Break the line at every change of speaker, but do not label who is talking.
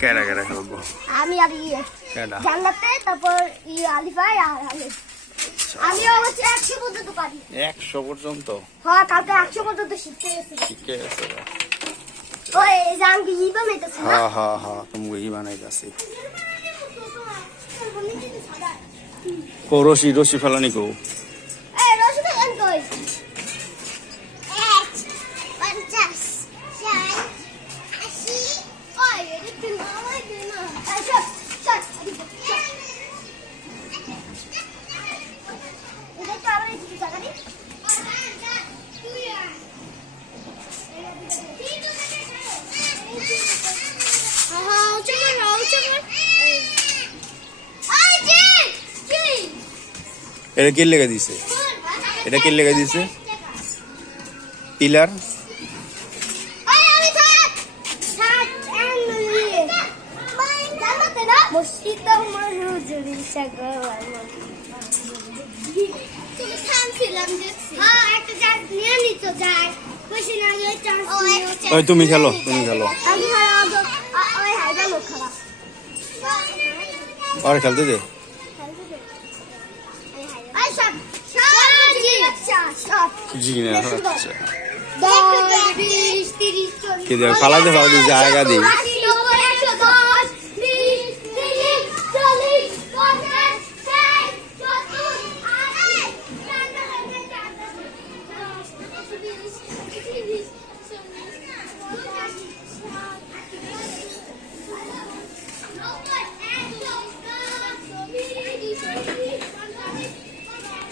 কেডা কেডা খেলব
আমি আর ইয়ে জান্নাতে তারপর ইয়ে আলিফাই আর আমি হচ্ছে একশো পর্যন্ত পারি।
একশো পর্যন্ত?
হ্যাঁ কালকে একশো পর্যন্ত শিখতে গেছি
ঠিক আছে
ওই এই ই বানাইতেছি
হ্যাঁ হ্যাঁ হ্যাঁ তুমি ই বানাইতাছি। কো রশি রশি ফেলানি কো? এটা কে লেগে দিছে? এটা কে লেগে দিছে? পিলার তুমি খেলো তুমি খেলো। আর খেলতে দে জি না আচ্ছা কে দে ফালাইতে ফালাইতে জায়গা দিই